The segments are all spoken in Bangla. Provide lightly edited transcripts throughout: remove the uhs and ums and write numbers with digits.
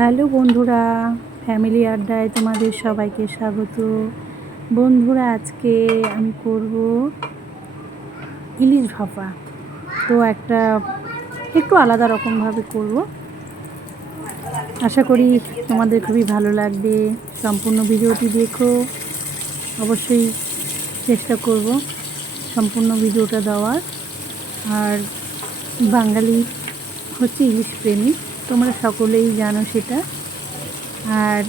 হ্যালো বন্ধুরা, ফ্যামিলি আড্ডায় তোমাদের সবাইকে স্বাগত। বন্ধুরা, আজকে আমি করব ইলিশ ভাপা। তো একটু আলাদা রকমভাবে করব। আশা করি তোমাদের খুবই ভালো লাগবে। সম্পূর্ণ ভিডিওটি দেখো। অবশ্যই চেষ্টা করব সম্পূর্ণ ভিডিওটা দেওয়ার। আর বাঙালি হচ্ছে ইলিশ প্রেমী, তোমরা সকলেই জানো সেটা। আর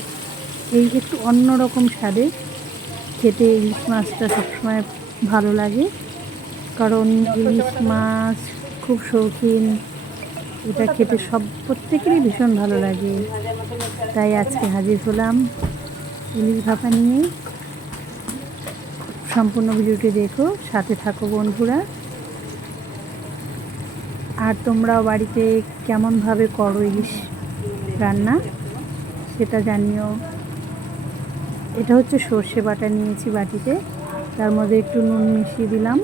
এই একটু অন্যরকম স্বাদে খেতে ইলিশ মাছটা সবসময় ভালো লাগে, কারণ ইলিশ মাছ খুব শৌখিন, এটা খেতে প্রত্যেকেরই ভীষণ ভালো লাগে। তাই আজকে হাজির হলাম ইলিশ ভাপা নিয়ে। সম্পূর্ণ ভিডিওটি দেখো, সাথে থাকো বন্ধুরা। আর তোমরাও বাড়িতে কেমনভাবে করো ইলিশ রান্না সেটা জানিও। এটা হচ্ছে সর্ষে বাটা নিয়েছি বাটিতে, তার মধ্যে একটু নুন মিশিয়ে দিলাম।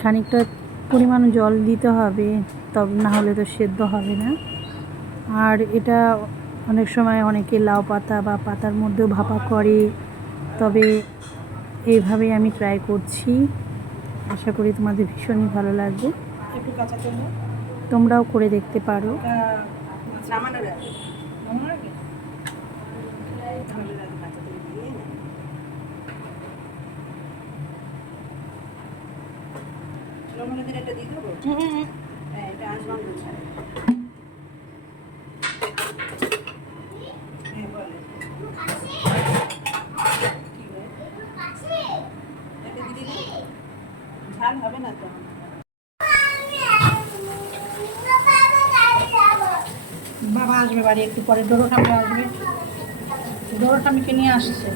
খানিকটা পরিমাণ জল দিতে হবে, তবে না হলে তো সেদ্ধ হবে না। আর এটা অনেক সময় অনেকে লাউ পাতা বা পাতার মধ্যেও ভাপা করে, তবে এইভাবেই আমি ট্রাই করছি। আশা করি তোমাদের ভীষণই ভালো লাগবে, তোমরাও করে দেখতে পারো। ঝাল হবে না তো। বাবা আসবে বাড়ি একটু পরে, ডোরো ঠাম্মি আসবে, ডোরো ঠাম্মিকে নিয়ে আসছে।